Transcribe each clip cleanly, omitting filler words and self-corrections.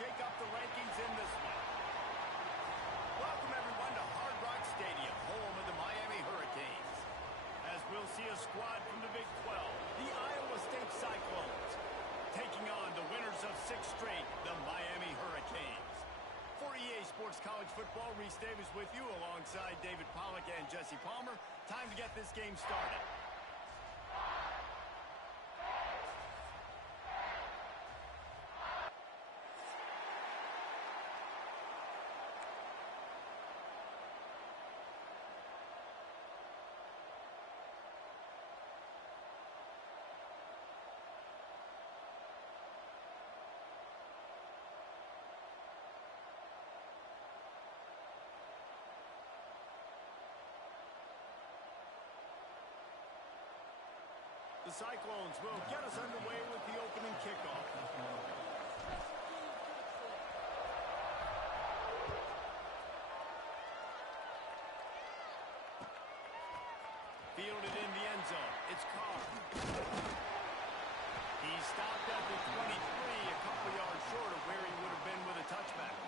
shake up the rankings in this one. Welcome, everyone, to Hard Rock Stadium, home of the Miami Hurricanes. As we'll see a squad from the Big 12, the Iowa State Cyclones, taking on the winners of 6 straight, the Miami Hurricanes. For EA Sports College Football, Reese Davis with you alongside David Pollack and Jesse Palmer. Time to get this game started. The Cyclones will get us underway with the opening kickoff. Fielded in the end zone. It's Carr. He stopped at the 23, a couple yards short of where he would have been with a touchback.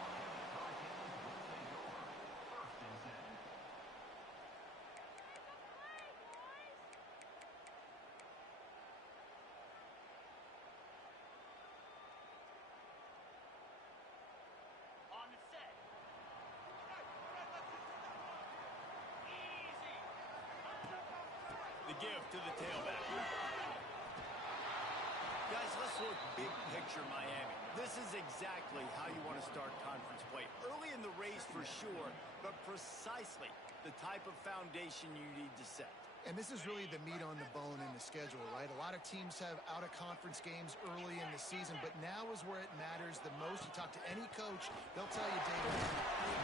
The give to the tailback. Guys, let's look big picture Miami. This is exactly how you want to start conference play. Early in the race for sure, but precisely the type of foundation you need to set. And this is really the meat on the bone in the schedule, right? A lot of teams have out-of-conference games early in the season, but now is where it matters the most. You talk to any coach, they'll tell you, David,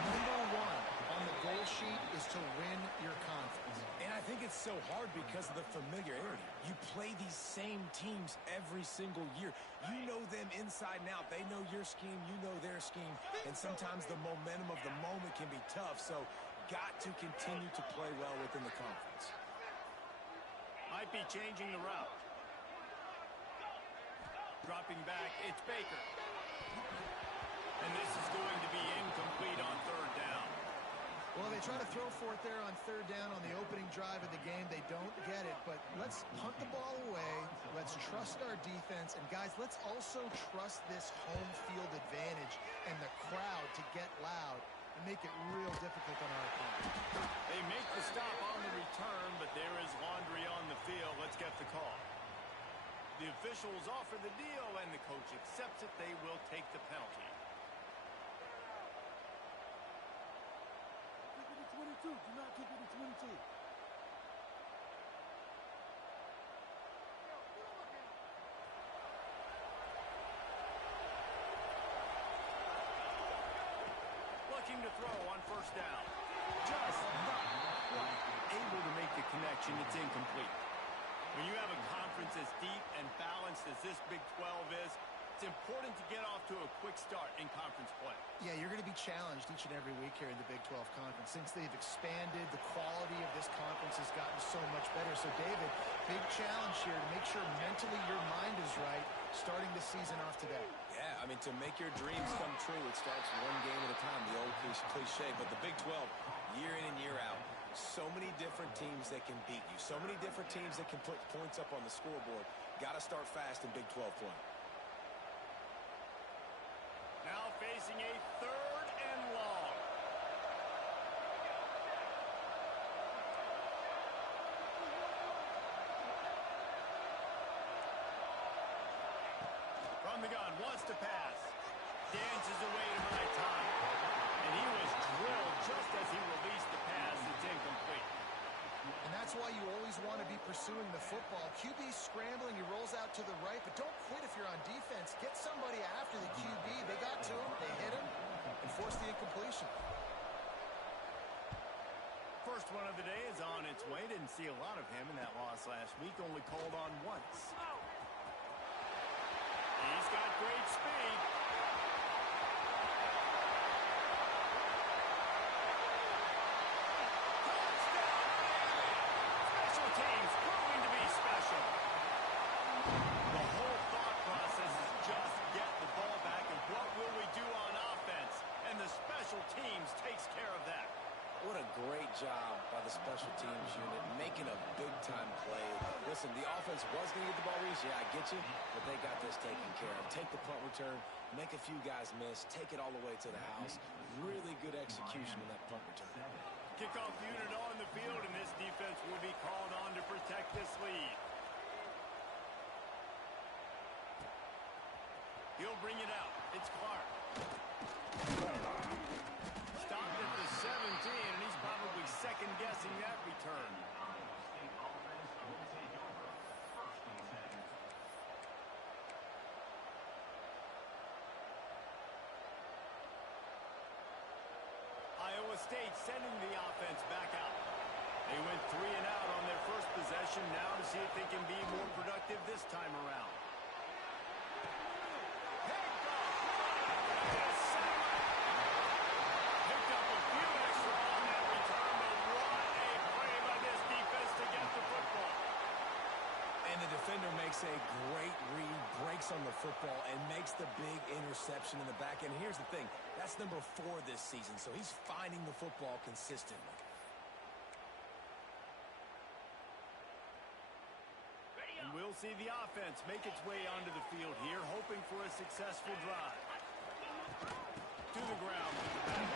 number one on the goal sheet is to win your conference. And I think it's so hard because of the familiarity. You play these same teams every single year. You know them inside and out. They know your scheme, you know their scheme, and sometimes the momentum of the moment can be tough, so got to continue to play well within the conference. Might be changing the route. Dropping back, it's Baker. And this is going to be incomplete on third down. Well, they try to throw for it there on third down on the opening drive of the game. They don't get it, but let's punt the ball away. Let's trust our defense. And, guys, let's also trust this home field advantage and the crowd to get loud and make it real difficult on our opponent. They make the stop on the return, but there is laundry on the field. Let's get the call. The officials offer the deal, and the coach accepts it. They will take the penalty. Kick it to 22. Do not kick it to 22. Looking to throw on first down. Just not quite able to make the connection. It's incomplete. When you have a conference as deep and balanced as this Big 12 is, it's important to get off to a quick start in conference play. Yeah, you're going to be challenged each and every week here in the Big 12 Conference. Since they've expanded, the quality of this conference has gotten so much better. So, David, big challenge here to make sure mentally your mind is right starting the season off today. Yeah, I mean, to make your dreams come true, it starts one game at a time, the old cliche. But the Big 12, year in and year out, so many different teams that can beat you, so many different teams that can put points up on the scoreboard. Got to start fast in Big 12 play. Now facing a third and long. From the gun, wants to pass. Dances away to the right time. And he was drilled just as he released the pass. It's incomplete. And that's why you always want to be pursuing the football. QB's scrambling, he rolls out to the right, but don't quit if you're on defense. Get somebody after the QB. They got to him, they hit him, and forced the incompletion. First one of the day is on its way. Didn't see a lot of him in that loss last week, only called on once. He's got great speed. The whole thought process is just get the ball back, and what will we do the special teams unit, making a big-time play. Listen, the offense was going to get the ball reached. Yeah, I get you, but they got this taken care of. Take the punt return, make a few guys miss, take it all the way to the house. Really good execution in that punt return. Kickoff unit on the field, and this defense will be called on to protect this lead. He'll bring it out. It's Clark. Stopped at the 17, and he's probably second-guessing that return. Iowa State sending the offense back out. They went 3 and out on their first possession. Now to see if they can be more productive this time around. Defender makes a great read, breaks on the football, and makes the big interception in the back end. Here's the thing. That's number 4 this season, so he's finding the football consistently. And we'll see the offense make its way onto the field here, hoping for a successful drive. To the ground with the back.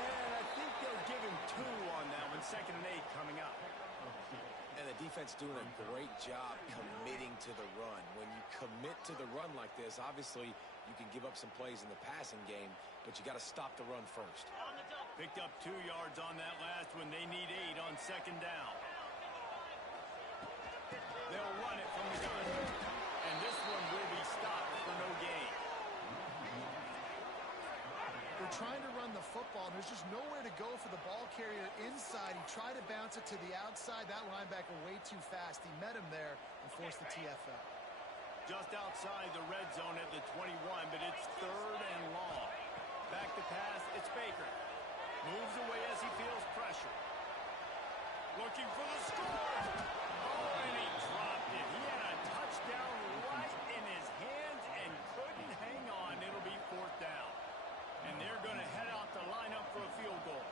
And I think they'll give him 2 on that one. 2nd and 8 coming up. And the defense doing a great job committing to the run. When you commit to the run like this, obviously you can give up some plays in the passing game, but you got to stop the run first. Picked up 2 yards on that last one. They need 8 on 2nd down. They'll run it from the gun. And this one will be stopped for no gain. They're trying to run the football, and there's just nowhere to go for the ball carrier inside. He tried to bounce it to the outside. That linebacker way too fast. He met him there and forced the TFL. Just outside the red zone at the 21, but it's 3rd and long. Back to pass, it's Baker. Moves away as he feels pressure. Looking for the score. Oh, and he dropped it. He had a touchdown right in his hands and couldn't hang on. It'll be 4th down. And they're going to head out the lineup for a field goal.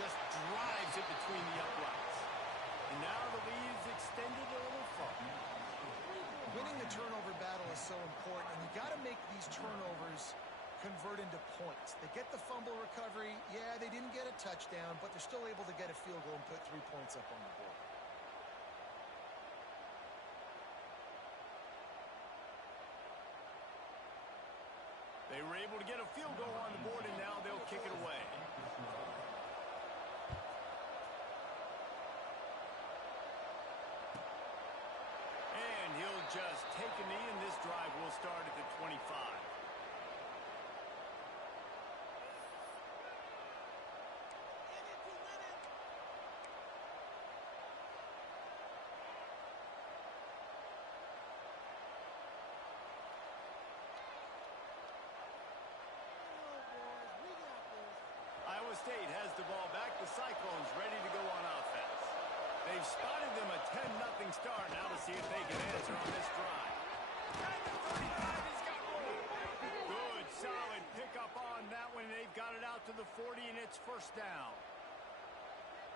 Just drives it between the uprights. And now the lead's extended a little further. Winning the turnover battle is so important, and you got to make these turnovers convert into points. They get the fumble recovery. Yeah, they didn't get a touchdown, but they're still able to get a field goal and put 3 points up on the board. They were able to get a field goal on the board, and now they'll kick it away. And he'll just take a knee, and this drive will start at the 25. State has the ball back. The Cyclones ready to go on offense. They've spotted them a 10-0 start. Now to see if they can answer on this drive. At the 35, he's got one. Good, solid pickup on that one. They've got it out to the 40, and it's 1st down.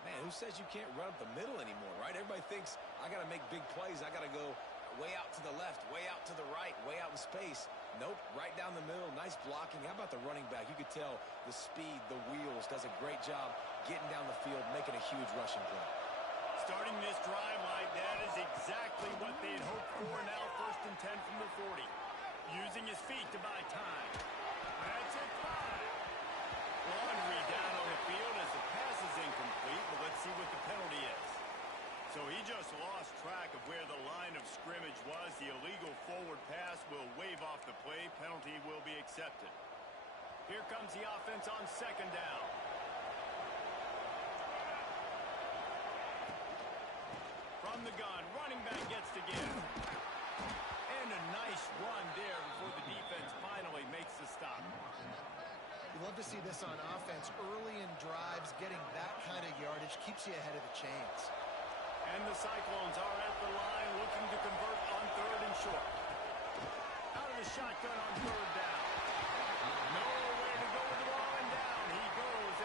Man, who says you can't run up the middle anymore, right? Everybody thinks, I got to make big plays. I got to go way out to the left, way out to the right, way out in space. Nope, right down the middle, nice blocking. How about the running back? You could tell the speed, the wheels, does a great job getting down the field, making a huge rushing play. Starting this drive like that is exactly what they'd hoped for. Now 1st and 10 from the 40. Using his feet to buy time. That's it, 5. Laundry down on the field as the pass is incomplete, but let's see what the penalty is. So he just lost track of where the line of scrimmage was. The illegal forward pass will wave off the play. Penalty will be accepted. Here comes the offense on 2nd down. From the gun, running back gets to give. And a nice run there before the defense finally makes the stop. You love to see this on offense. Early in drives, getting that kind of yardage keeps you ahead of the chains. And the Cyclones are at the line looking to convert on 3rd and short. Out of the shotgun on 3rd down. Nowhere to go with the ball and down. He goes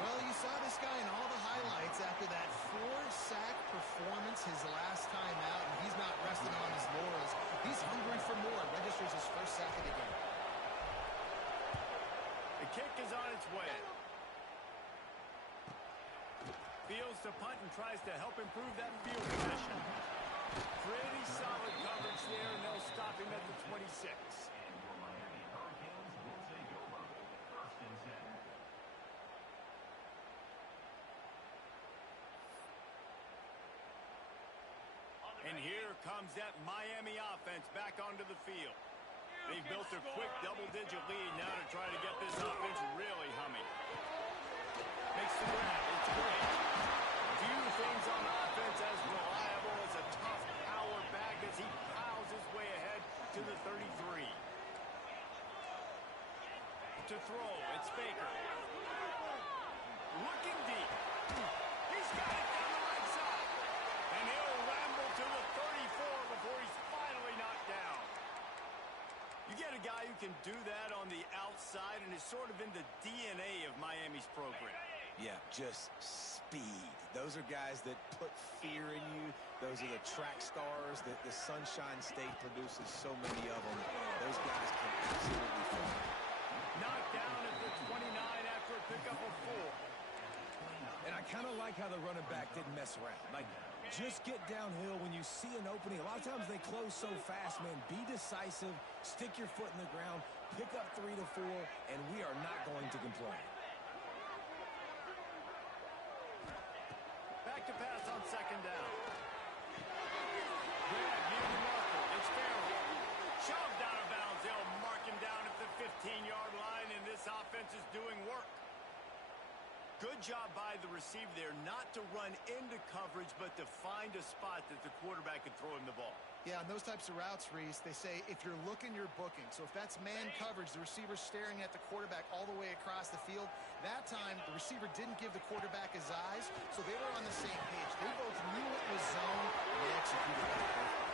Well, you saw this guy in all the highlights after that 4-sack performance his last time out, and he's not resting on his laurels. He's hungry for more. Registers his first sack of the game. The kick is on its way. Fields to punt and tries to help improve that field position. Pretty solid coverage there, and they'll stop him at the 26. And here comes that Miami offense back onto the field. They've built a quick double-digit lead now to try to get this offense really humming. Makes the grab. It's great. Few things on offense as reliable as a tough power back as he plows his way ahead to the 33. To throw, it's Baker. Looking deep. He's got it down the right side. And he'll ramble to the 34 before he's finally knocked down. You get a guy who can do that on the outside and is sort of in the DNA of Miami's program. Yeah, just speed. Those are guys that put fear in you. Those are the track stars that the Sunshine State produces so many of them. Those guys can absolutely fly. Knocked down at the 29 after a pickup of 4. And I kind of like how the running back didn't mess around. Like, just get downhill when you see an opening. A lot of times they close so fast, man. Be decisive, stick your foot in the ground, pick up 3 to 4, and we are not going to complain. Back to pass on second down. Grab near the marker. It's Farrell. Shoved out of bounds. They'll mark him down at the 15-yard line, and this offense is doing work. Good job by the receiver there not to run into coverage, but to find a spot that the quarterback could throw him the ball. Yeah, on those types of routes, Reese, they say if you're looking, you're booking. So if that's man coverage, the receiver's staring at the quarterback all the way across the field. That time, the receiver didn't give the quarterback his eyes, so they were on the same page. They both knew it was zone, and they executed that perfectly.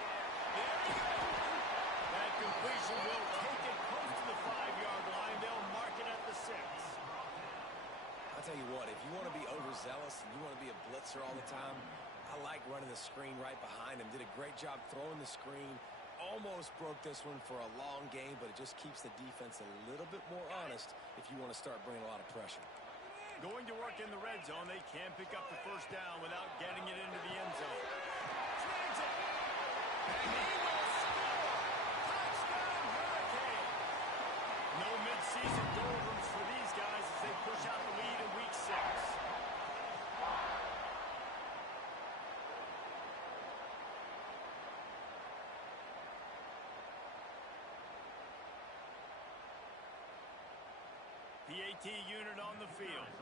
There you go. That completion will take it close to the 5-yard line. They'll mark it at the 6. I'll tell you what, if you want to be overzealous and you want to be a blitzer all the time, I like running the screen right behind him. Did a great job throwing the screen. Almost broke this one for a long game, but it just keeps the defense a little bit more honest if you want to start bringing a lot of pressure. Going to work in the red zone. They can pick up the first down without getting it into the end zone. Snags it. And he will score. Touchdown, Hurricane. No midseason doldrums for these guys as they push out the lead in week 6. PAT unit on the field.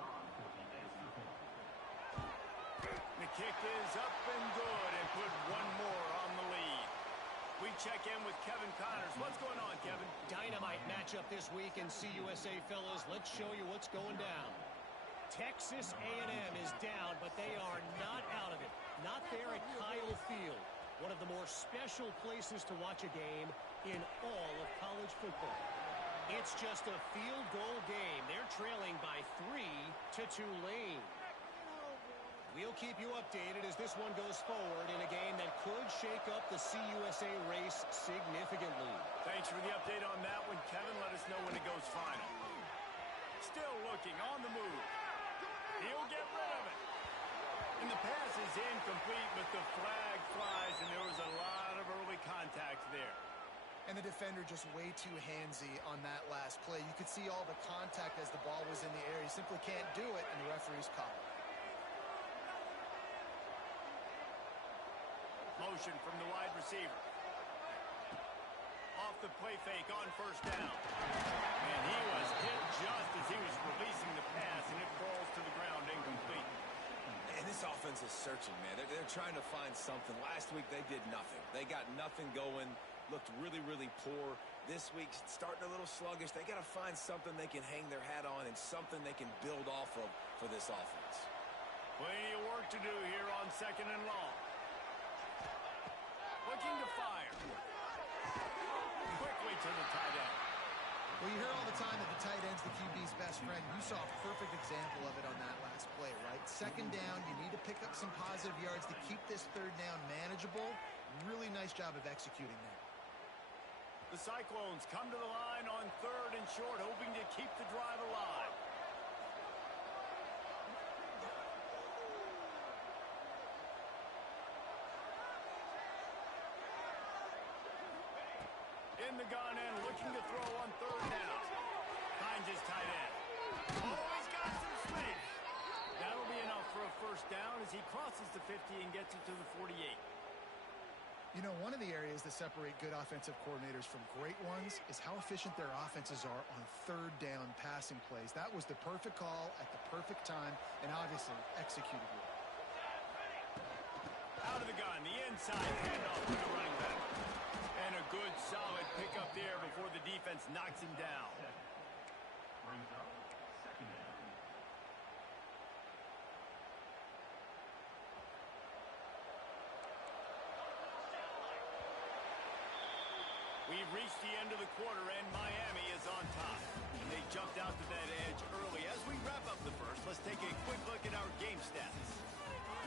The kick is up and good and put one more on the lead. We check in with Kevin Connors. What's going on, Kevin? Dynamite matchup this week in CUSA, fellas. Let's show you what's going down. Texas A&M is down, but they are not out of it. Not there at Kyle Field, one of the more special places to watch a game in all of college football. It's just a field goal game. They're trailing by 3 to Tulane. We'll keep you updated as this one goes forward in a game that could shake up the CUSA race significantly. Thanks for the update on that one, Kevin. Let us know when it goes final. Still looking on the move. He'll get rid of it. And the pass is incomplete, but the flag flies, and there was a lot of early contact there. And the defender just way too handsy on that last play. You could see all the contact as the ball was in the air. He simply can't do it, and the referee's called it. Motion from the wide receiver. Off the play fake on first down. And he was hit just as he was releasing the pass, and it falls to the ground incomplete. And this offense is searching, man. They're trying to find something. Last week, they did nothing. They got nothing going. Looked really, really poor. This week, starting a little sluggish. They got to find something they can hang their hat on and something they can build off of for this offense. Plenty of work to do here on second and long. Looking to fire. Quickly to the tight end. Well, you hear all the the time that the tight end's the QB's best friend. You saw a perfect example of it on that last play, right? Second down, you need to pick up some positive yards to keep this third down manageable. Really nice job of executing there. The Cyclones come to the line on 3rd and short, hoping to keep the drive alive. In the gun and looking to throw on 3rd down. Finds his tight end. Oh, he's got some space. That'll be enough for a first down as he crosses the 50 and gets it to the 48. You know, one of the areas that separate good offensive coordinators from great ones is how efficient their offenses are on 3rd down passing plays. That was the perfect call at the perfect time and obviously executed well. Out of the gun, the inside handoff to the running back. And a good, solid pickup there before the defense knocks him down. We've reached the end of the quarter, and Miami is on top. And they jumped out to that edge early. As we wrap up the first, let's take a quick look at our game stats.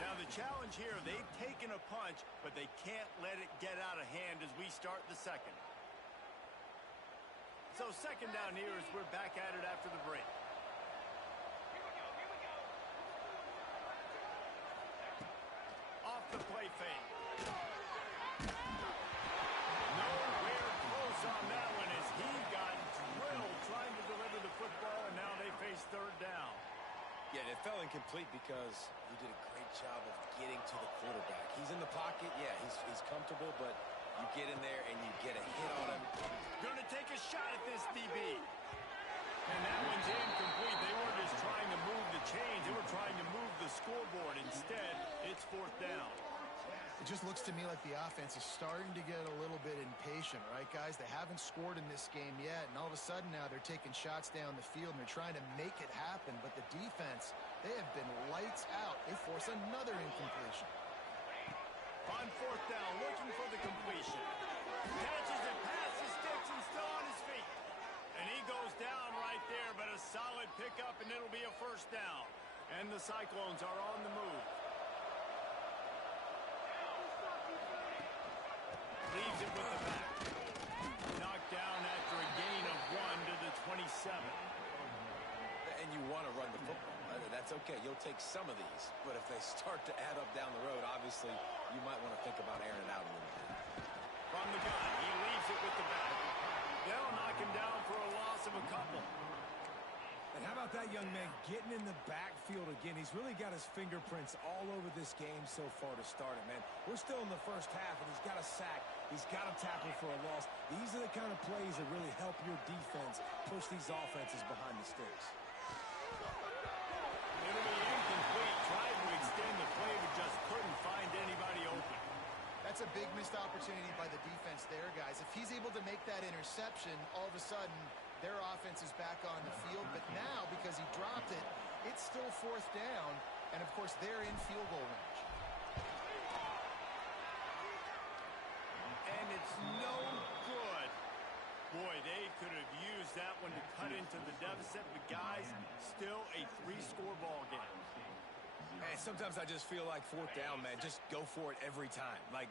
Now, the challenge here, they've taken a punch, but they can't let it get out of hand as we start the second. So second down here as we're back at it after the break. Off the play fake. Nowhere close on that one as he got drilled trying to deliver the football, and now they face 3rd down. Yeah, it fell incomplete because he did a great job of getting to the quarterback. He's in the pocket. Yeah, he's comfortable, but you get in there and you get a hit on him. Going to take a shot at this DB. And that one's incomplete. They weren't just trying to move the chains. They were trying to move the scoreboard. Instead, it's 4th down. It just looks to me like the offense is starting to get a little bit impatient, right, guys? They haven't scored in this game yet, and all of a sudden now they're taking shots down the field and they're trying to make it happen. But the defense, they have been lights out. They force another incompletion. On 4th down, looking for the completion. Catches it past the sticks and still on his feet. And he goes down right there, but a solid pickup, and it'll be a first down. And the Cyclones are on the move. Leaves it with the back. Knocked down after a gain of 1 to the 27. And you want to run the football. That's okay. You'll take some of these. But if they start to add up down the road, obviously, you might want to think about airing it out a little bit. From the gun, he leaves it with the back. They'll knock him down for a loss of a couple. And how about that young man getting in the backfield again? He's really got his fingerprints all over this game so far to start it, man. We're still in the first half, and he's got a sack. He's got a tackle for a loss. These are the kind of plays that really help your defense push these offenses behind the sticks. It'll be incomplete. Tried to extend the play, but just couldn't find anybody open. That's a big missed opportunity by the defense there, guys. If he's able to make that interception, all of a sudden their offense is back on the field. But now, because he dropped it, it's still 4th down. And, of course, they're in field goal range. And it's no good. Boy, they could have used that one to cut into the deficit. But, guys, still a 3-score ball game. And sometimes I just feel like 4th down, man. Just go for it every time. Like,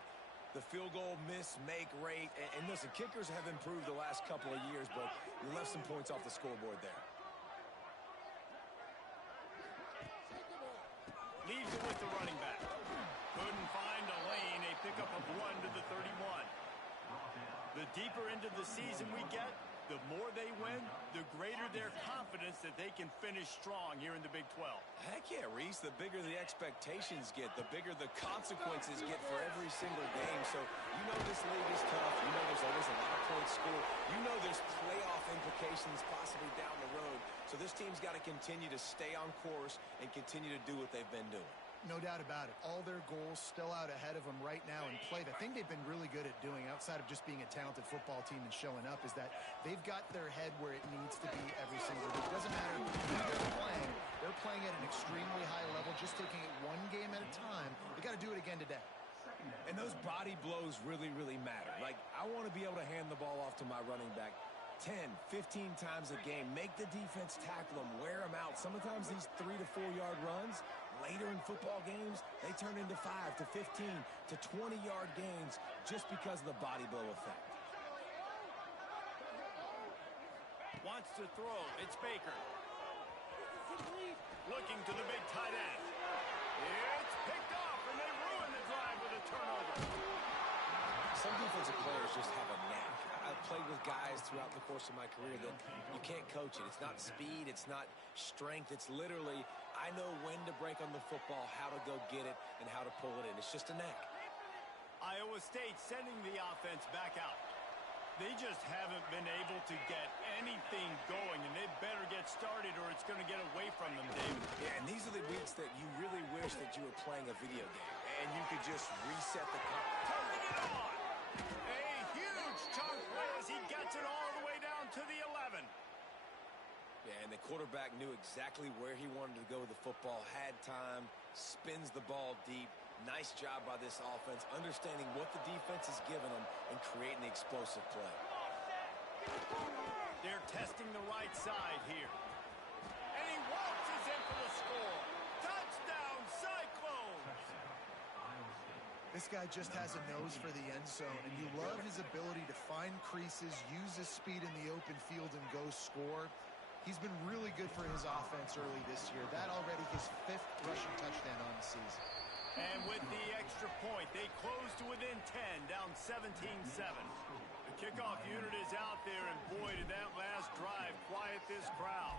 the field goal miss-make rate. And listen, kickers have improved the last couple of years, but you left some points off the scoreboard there. Leaves it with the running back. Couldn't find a lane. A pickup of 1 to the 31. The deeper into the season we get, the more they win, the greater their confidence that they can finish strong here in the Big 12. Heck yeah, Reese. The bigger the expectations get, the bigger the consequences get for every single game. So you know this league is tough. You know there's always a lot of points scored. You know there's playoff implications possibly down the road. So this team's got to continue to stay on course and continue to do what they've been doing. No doubt about it. All their goals still out ahead of them right now in play. The thing they've been really good at doing, outside of just being a talented football team and showing up, is that they've got their head where it needs to be every single week. It doesn't matter who they're playing. They're playing at an extremely high level, just taking it one game at a time. They got to do it again today. And those body blows really, really matter. Like, I want to be able to hand the ball off to my running back 10, 15 times a game. Make the defense tackle them, wear them out. Sometimes these 3 to 4 yard runs, later in football games, they turn into 5 to 15 to 20 yard gains just because of the body blow effect. Wants to throw. It's Baker. Looking to the big tight end. It's picked off, and they ruin the drive with a turnover. Some defensive players just have a knack. I've played with guys throughout the course of my career that you can't coach it. It's not speed. It's not strength. It's literally, I know when to break on the football, how to go get it, and how to pull it in. It's just a knack. Iowa State sending the offense back out. They just haven't been able to get anything going, and they better get started or it's going to get away from them, David. Yeah, and these are the weeks that you really wish that you were playing a video game, and you could just reset the clock. Turning it on! A huge chunk play as he gets it all the way down to the 11. Yeah, and the quarterback knew exactly where he wanted to go with the football, had time, spins the ball deep. Nice job by this offense, understanding what the defense is giving them and creating the explosive play. They're testing the right side here. And he waltzes in for the score. Touchdown, Cyclones! This guy just has a nose for the end zone, and you love his ability to find creases, use his speed in the open field, and go score. He's been really good for his offense early this year. That already his 5th rushing touchdown on the season. And with the extra point, they close to within 10, down 17-7. The kickoff unit is out there, and boy, did that last drive quiet this crowd.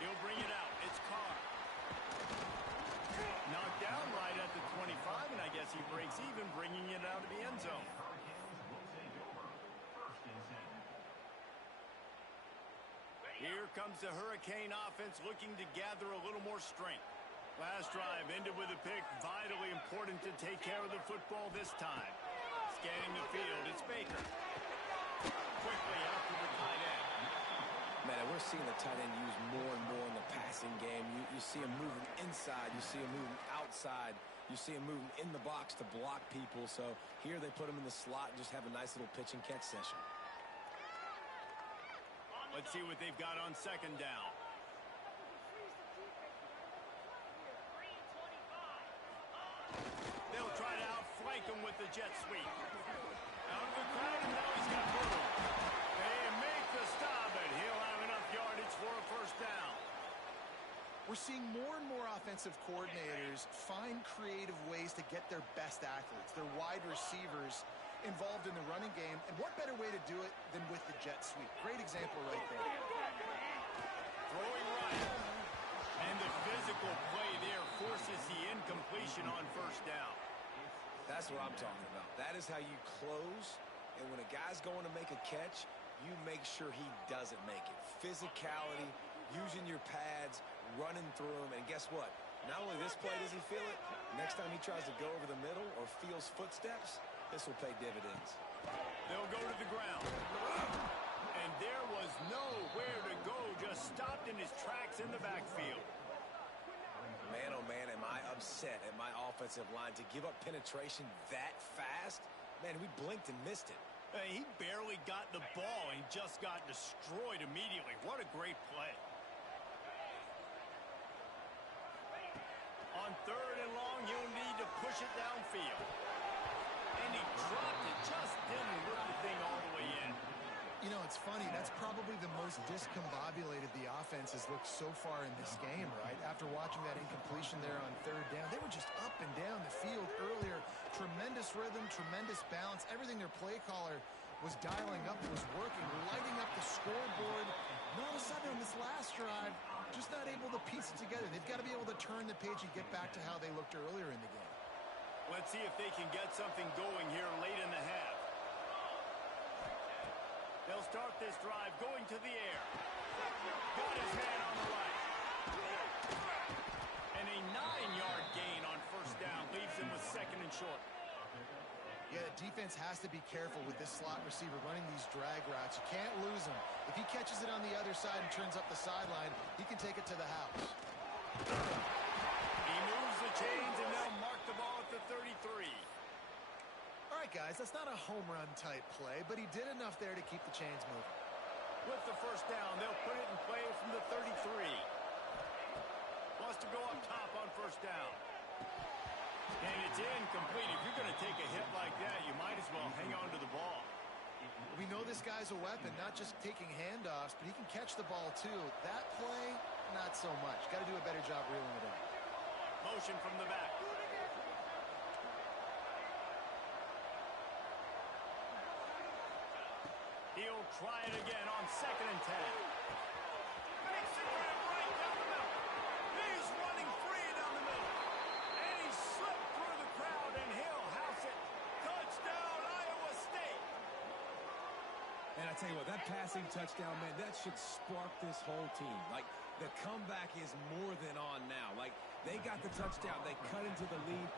He'll bring it out. It's Carr. Knocked down right at the 25, and I guess he breaks even, bringing it out of the end zone. Here comes the Hurricane offense looking to gather a little more strength. Last drive ended with a pick. Vitally important to take care of the football this time. Scanning the field, it's Baker. Quickly out to the tight end. Man, we're seeing the tight end used more and more in the passing game. You see him moving inside. You see him moving outside. You see him moving in the box to block people. So here they put him in the slot and just have a nice little pitch and catch session. Let's see what they've got on second down. They'll try to outflank him with the jet sweep. Out of the crowd, and now he's got room. They make the stop, and he'll have enough yardage for a first down. We're seeing more and more offensive coordinators find creative ways to get their best athletes, their wide receivers, involved in the running game, and what better way to do it than with the jet sweep? Great example right there. Throwing right, and the physical play there forces the incompletion on first down. That's what I'm talking about. That is how you close, and when a guy's going to make a catch, you make sure he doesn't make it. Physicality, using your pads, running through him, and guess what? Not only this play does he feel it, next time he tries to go over the middle or feels footsteps, this will pay dividends. They'll go to the ground. And there was nowhere to go, just stopped in his tracks in the backfield. Man, oh man, am I upset at my offensive line to give up penetration that fast? Man, we blinked and missed it. He barely got the ball and just got destroyed immediately. What a great play. On third and long, you'll need to push it downfield. And he dropped it, just didn't whip the thing all the way in. You know, it's funny. That's probably the most discombobulated the offense has looked so far in this game, right? After watching that incompletion there on third down, they were just up and down the field earlier. Tremendous rhythm, tremendous balance. Everything their play caller was dialing up was working, lighting up the scoreboard. And all of a sudden on this last drive, just not able to piece it together. They've got to be able to turn the page and get back to how they looked earlier in the game. Let's see if they can get something going here late in the half. They'll start this drive going to the air. Got his man on the right. And a 9-yard gain on first down leaves him with second and short. Yeah, the defense has to be careful with this slot receiver running these drag routes. You can't lose him. If he catches it on the other side and turns up the sideline, he can take it to the house. He moves the chains and now mark the ball at the 33. guys. That's not a home run type play, but he did enough there to keep the chains moving. With the first down, they'll put it in play from the 33. Wants to go up top on first down. And it's incomplete. If you're going to take a hit like that, you might as well hang on to the ball. We know this guy's a weapon, not just taking handoffs, but he can catch the ball too. That play, not so much. Got to do a better job reeling it in. Motion from the back. He'll try it again on 2nd and 10. Makes it right down the middle. He's running free down the middle. And he slipped through the crowd, and he'll house it. Touchdown, Iowa State. And I tell you what, that passing touchdown, man, that should spark this whole team. Like, the comeback is more than on now. Like, they got the touchdown. They cut into the lead.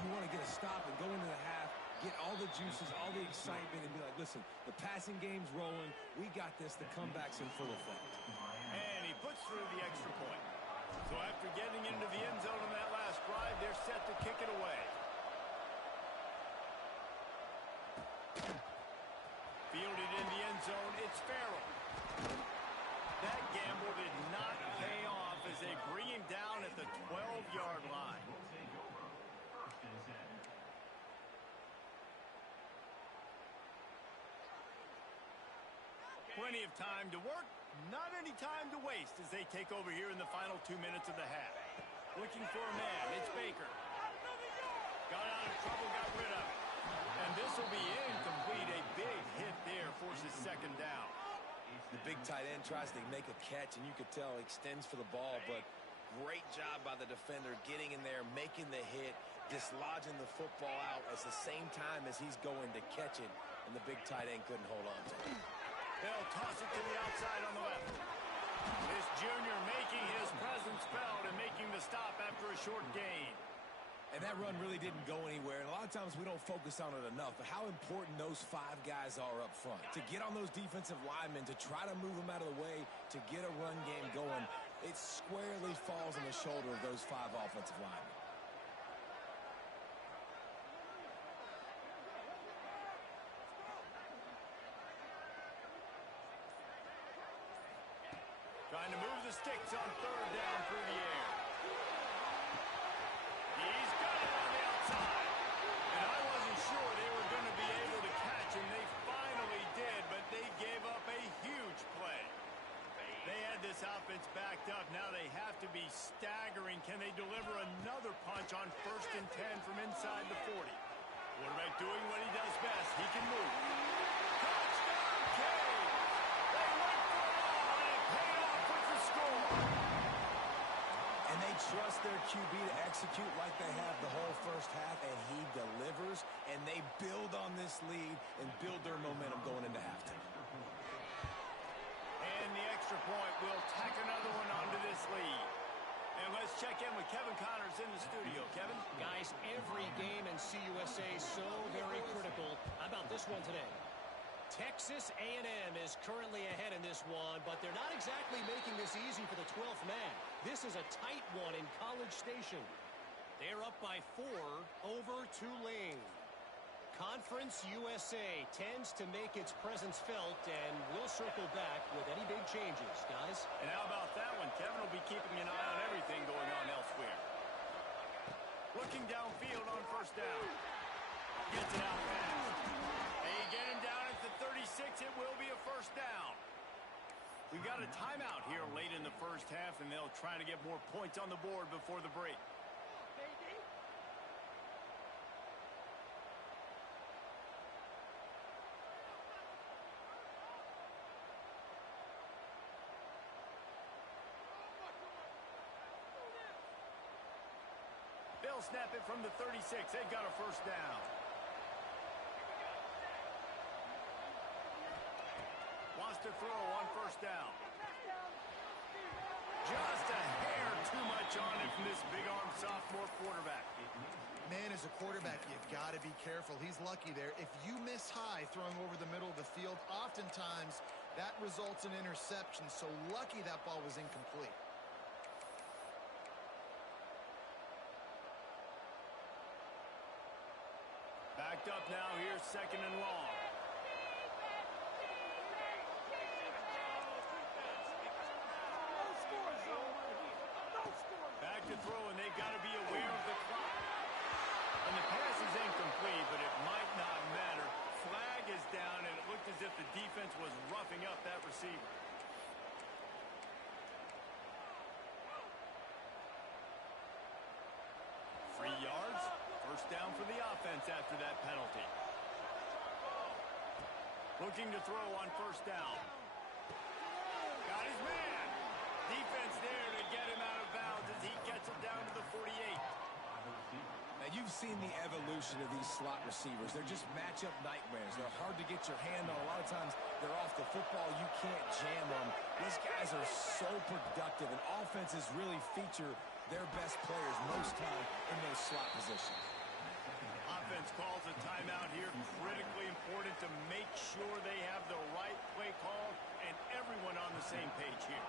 You want to get a stop and go into the half, get all the juices, all the excitement, and be like, listen, the passing game's rolling. We got this. The comeback's in full effect. And he puts through the extra point. So after getting into the end zone on that last drive, they're set to kick it away. Fielded in the end zone, it's Farrell. That gamble did not pay off as they bring him down at the 12-yard line. Plenty of time to work, not any time to waste as they take over here in the final 2 minutes of the half. Looking for a man, it's Baker. Got out of trouble, got rid of it. And this will be incomplete. A big hit there forces 2nd down. The big tight end tries to make a catch, and you could tell extends for the ball, but great job by the defender getting in there, making the hit, dislodging the football out at the same time as he's going to catch it, and the big tight end couldn't hold on to it. They'll toss it to the outside on the left. This junior making his presence felt and making the stop after a short gain. And that run really didn't go anywhere, and a lot of times we don't focus on it enough, but how important those 5 guys are up front. To get on those defensive linemen, to try to move them out of the way, to get a run game going, it squarely falls on the shoulder of those 5 offensive linemen. Trying to move the sticks on 3rd down through the air. He's got it on the outside. And I wasn't sure they were going to be able to catch him. They finally did, but they gave up a huge play. They had this offense backed up. Now they have to be staggering. Can they deliver another punch on 1st and 10 from inside the 40? Quarterback doing what he does best. He can move. Touchdown, Canes! They went for it all, and it paid off with the score. And they trust their QB to execute like they have the whole first half, and he delivers, and they build on this lead and build their momentum going into halftime. And the extra point will tack another one onto this lead. And let's check in with Kevin Connors in the studio. Kevin? Guys, every game in CUSA so very critical. How about this one today? Texas A&M is currently ahead in this one, but they're not exactly making this easy for the 12th man. This is a tight one in College Station. They're up by 4 over Tulane. Conference USA tends to make its presence felt, and we'll circle back with any big changes, guys. And how about that one? Kevin will be keeping an eye on everything going on elsewhere. Looking downfield on 1st down. Gets it out fast. They get him down at the 36. It will be a 1st down. We've got a timeout here late in the first half, and they'll try to get more points on the board before the break. They'll snap it from the 36. They've got a 1st down. Wants to throw on 1st down. Just a hair too much on it from this big-arm sophomore quarterback. Man, as a quarterback, you've got to be careful. He's lucky there. If you miss high throwing over the middle of the field, oftentimes that results in interception. So lucky that ball was incomplete. Back Backed up now here, 2nd and long. Back to throw, and they've got to be aware of the clock. And the pass is incomplete, but it might not matter. Flag is down, and it looked as if the defense was roughing up that receiver. Three yards, first down for the offense after that penalty. Looking to throw on first down. Got his man. Defense there to get him out of bounds as he gets it down to the 48. Now, you've seen the evolution of these slot receivers. They're just matchup nightmares. They're hard to get your hand on. A lot of times, they're off the football. You can't jam them. These guys are so productive, and offenses really feature their best players most time in those slot positions. Offense calls a timeout here. Critically important to make sure they have the right play call and everyone on the same page here.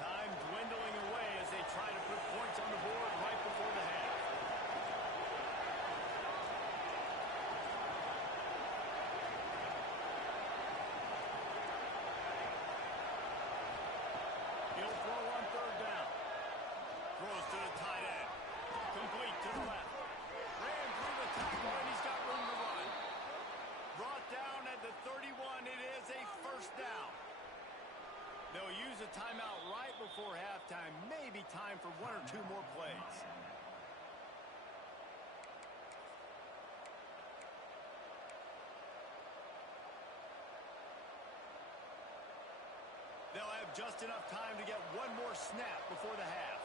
Time dwindling away as they try to put points on the board right before the half. He'll throw on third down. Throws to the tight end. Complete to the left. Ran through the tackle, and he's got room to run. Brought down at the 31. It is a first down. They'll use a timeout right before halftime. Maybe time for one or two more plays. They'll have just enough time to get one more snap before the half.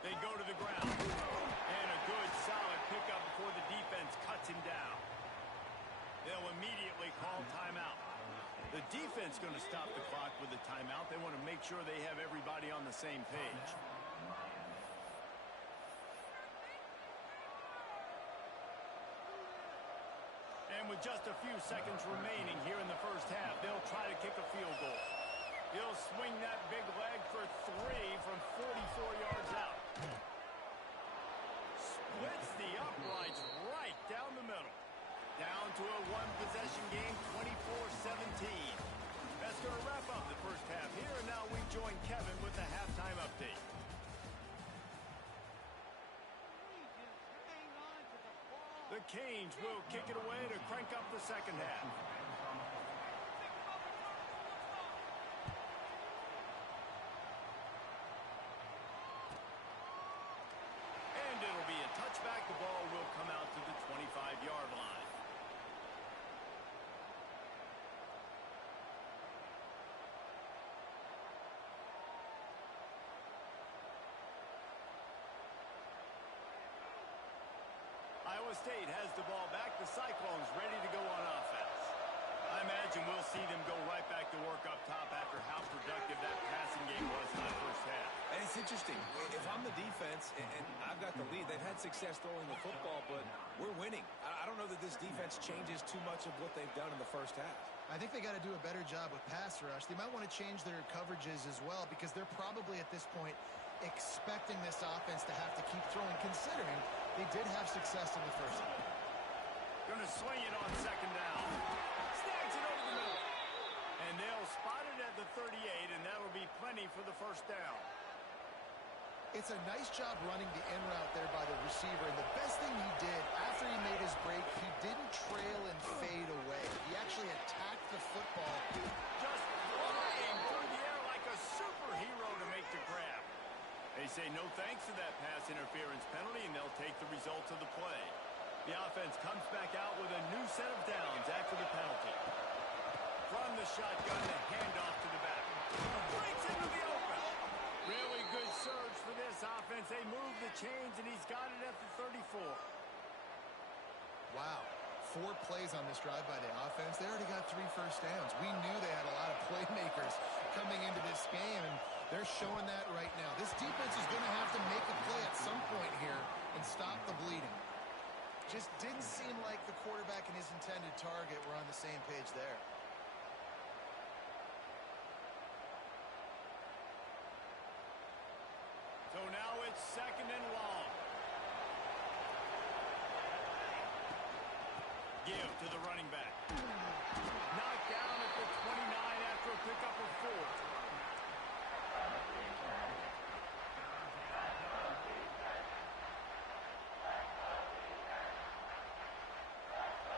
They go to the ground. And a good, solid pickup before the defense cuts him down. They'll immediately call timeout. The defense going to stop the clock with the timeout. They want to make sure they have everybody on the same page. And with just a few seconds remaining here in the first half, they'll try to kick a field goal. He'll swing that big leg for 3 from 44 yards out. Splits the uprights right down the middle. Down to a one-possession game, 24-17. That's going to wrap up the first half here, and now we join Kevin with the halftime update. The Canes will kick it away to crank up the second half. And it'll be a touchback. The ball will come out to the 25-yard line. Iowa State has the ball back. The Cyclones ready to go on offense. I imagine we'll see them go right back to work up top after how productive that passing game was in the first half. And it's interesting. If I'm the defense and I've got the lead, they've had success throwing the football, but we're winning. I don't know that this defense changes too much of what they've done in the first half. I think they got to do a better job with pass rush. They might want to change their coverages as well because they're probably at this point expecting this offense to have to keep throwing, considering they did have success in the first half. Going to swing it on second down. Snags it over the middle. And they'll spot it at the 38, and that'll be plenty for the first down. It's a nice job running the in route there by the receiver, and the best thing he did after he made his break, he didn't trail and fade away. He actually attacked the football. Just flying through the air like a superhero to make the grab. They say no thanks to that pass interference penalty, and they'll take the results of the play. The offense comes back out with a new set of downs after the penalty. From the shotgun, the handoff to the back. Breaks into the open. Really good surge for this offense. They move the chains, and he's got it at the 34. Wow. 4 plays on this drive by the offense. They already got 3 first downs. We knew they had a lot of playmakers coming into this game, and they're showing that right now. This defense is going to have to make a play at some point here and stop the bleeding. Just didn't seem like the quarterback and his intended target were on the same page there. So now it's second and long. Give to the running back. Knocked down at the 29 after a pickup of 4.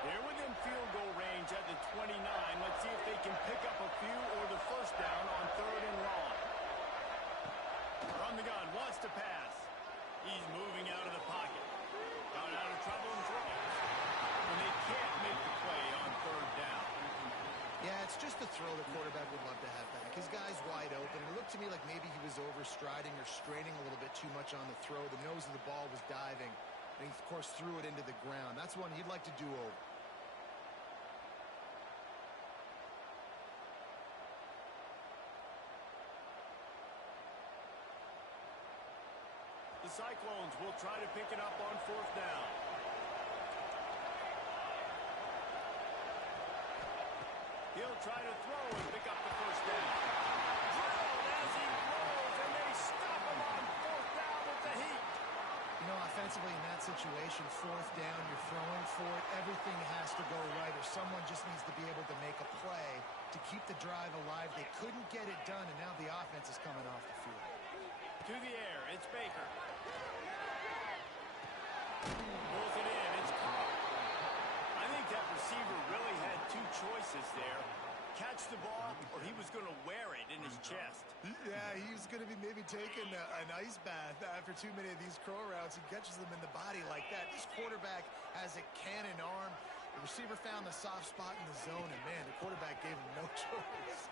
They're within field goal range at the 29. Let's see if they can pick up a few or the first down on third and long. From the gun, wants to pass. He's moving out of the pocket. Got out of trouble and throws. And they can't make the play on third down. Yeah, it's just a throw the quarterback would love to have back. His guy's wide open. It looked to me like maybe he was overstriding or straining a little bit too much on the throw. The nose of the ball was diving. And he, of course, threw it into the ground. That's one he'd like to do over. The Cyclones will try to pick it up on fourth down. He'll try to throw and pick up the first down. Drilled as he throws, and they stop him on fourth down with the heat. You know, offensively in that situation, fourth down, you're throwing for it. Everything has to go right, or someone just needs to be able to make a play to keep the drive alive. They couldn't get it done, and now the offense is coming off the field. To the air, it's Baker. Pulls it in, it's Carr. I think that receiver really had two choices there. Catch the ball, or he was going to wear it in his chest. Yeah, he was going to be maybe taking an ice bath after too many of these crow routes. He catches them in the body like that. This quarterback has a cannon arm. The receiver found the soft spot in the zone, and man, the quarterback gave him no choice.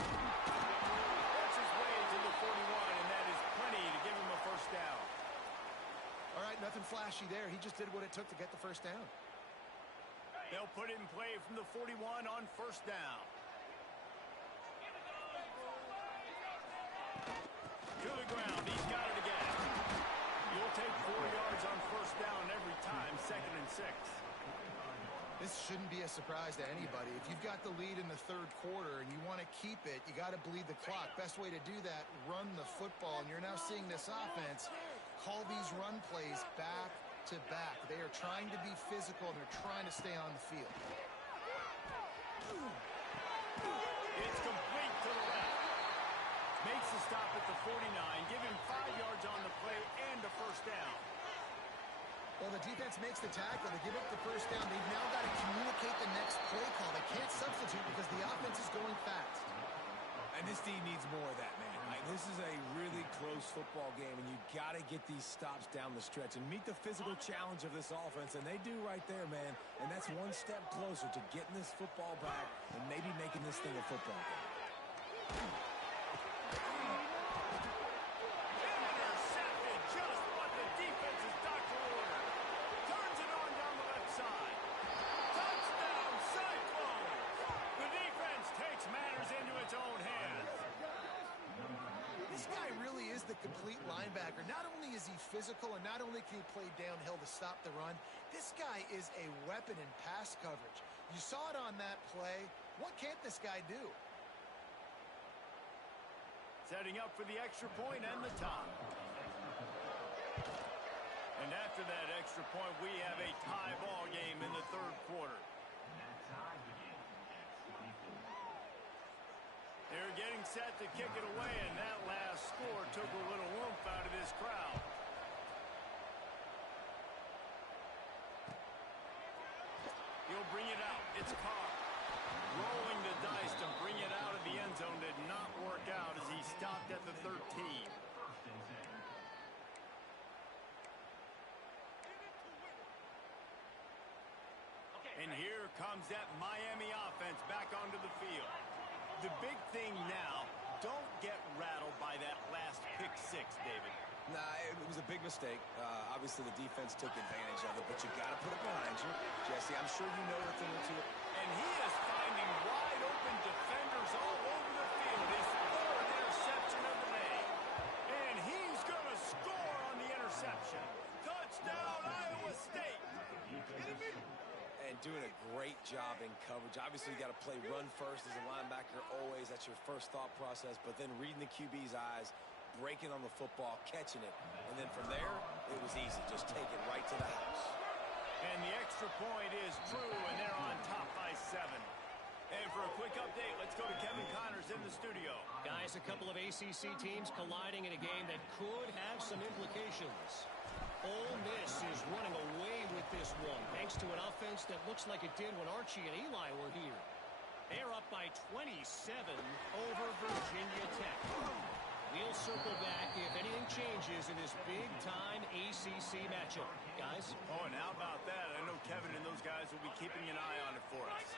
Works his way to the 41, and that is plenty to give him a first down. All right, nothing flashy there. He just did what it took to get the first down. They'll put it in play from the 41 on first down. To the ground, he's got it again. You'll take 4 yards on first down every time, second and 6. This shouldn't be a surprise to anybody. If you've got the lead in the third quarter and you want to keep it, you got to bleed the clock. Best way to do that, run the football. And you're now seeing this offense call these run plays back to back. They are trying to be physical, and they're trying to stay on the field. It's complete to the left. Makes the stop at the 49. Give him 5 yards on the play and a first down. Well, the defense makes the tackle. They give up the first down. They've now got to communicate the next play call. They can't substitute because the offense is going fast. And this team needs more of that, man. Like, this is a really close football game, and you got to get these stops down the stretch and meet the physical challenge of this offense, and they do right there, man. And that's one step closer to getting this football back and maybe making this thing a football game. Intercepted, just what the defense's doctor ordered. Turns it on down the left side. Touchdown, Cyclones! The defense takes matters into its own hands. This guy really is the complete linebacker. Not only is he physical, and not only can he play downhill to stop the run, this guy is a weapon in pass coverage. You saw it on that play. What can't this guy do? Setting up for the extra point and the top. And after that extra point, we have a tie ball game in the third quarter. They're getting set to kick it away, and that last score took a little oomph out of this crowd. He'll bring it out. It's Carr. Rolling the dice to bring it out of the end zone did not work out as he stopped at the 13. And here comes that Miami offense back onto the field. The big thing now, don't get rattled by that last pick six, David. Nah, it was a big mistake. Obviously, the defense took advantage of it, but you got to put it behind you. Jesse, I'm sure you know the thing or two. And he is finding wide open defenders all over the field. His third interception of the day. And he's going to score on the interception. Touchdown, Iowa State. And doing a great job in coverage. Obviously, you got to play run first as a linebacker always. That's your first thought process. But then reading the QB's eyes, breaking on the football, catching it. And then from there, it was easy. Just take it right to the house. And the extra point is true, and they're on top by 7. And for a quick update, let's go to Kevin Connors in the studio. Guys, a couple of ACC teams colliding in a game that could have some implications. Ole Miss is running away with this one, thanks to an offense that looks like it did when Archie and Eli were here. They're up by 27 over Virginia Tech. We'll circle back if anything changes in this big-time ACC matchup. Guys? Oh, and how about that? I know Kevin and those guys will be keeping an eye on it for us.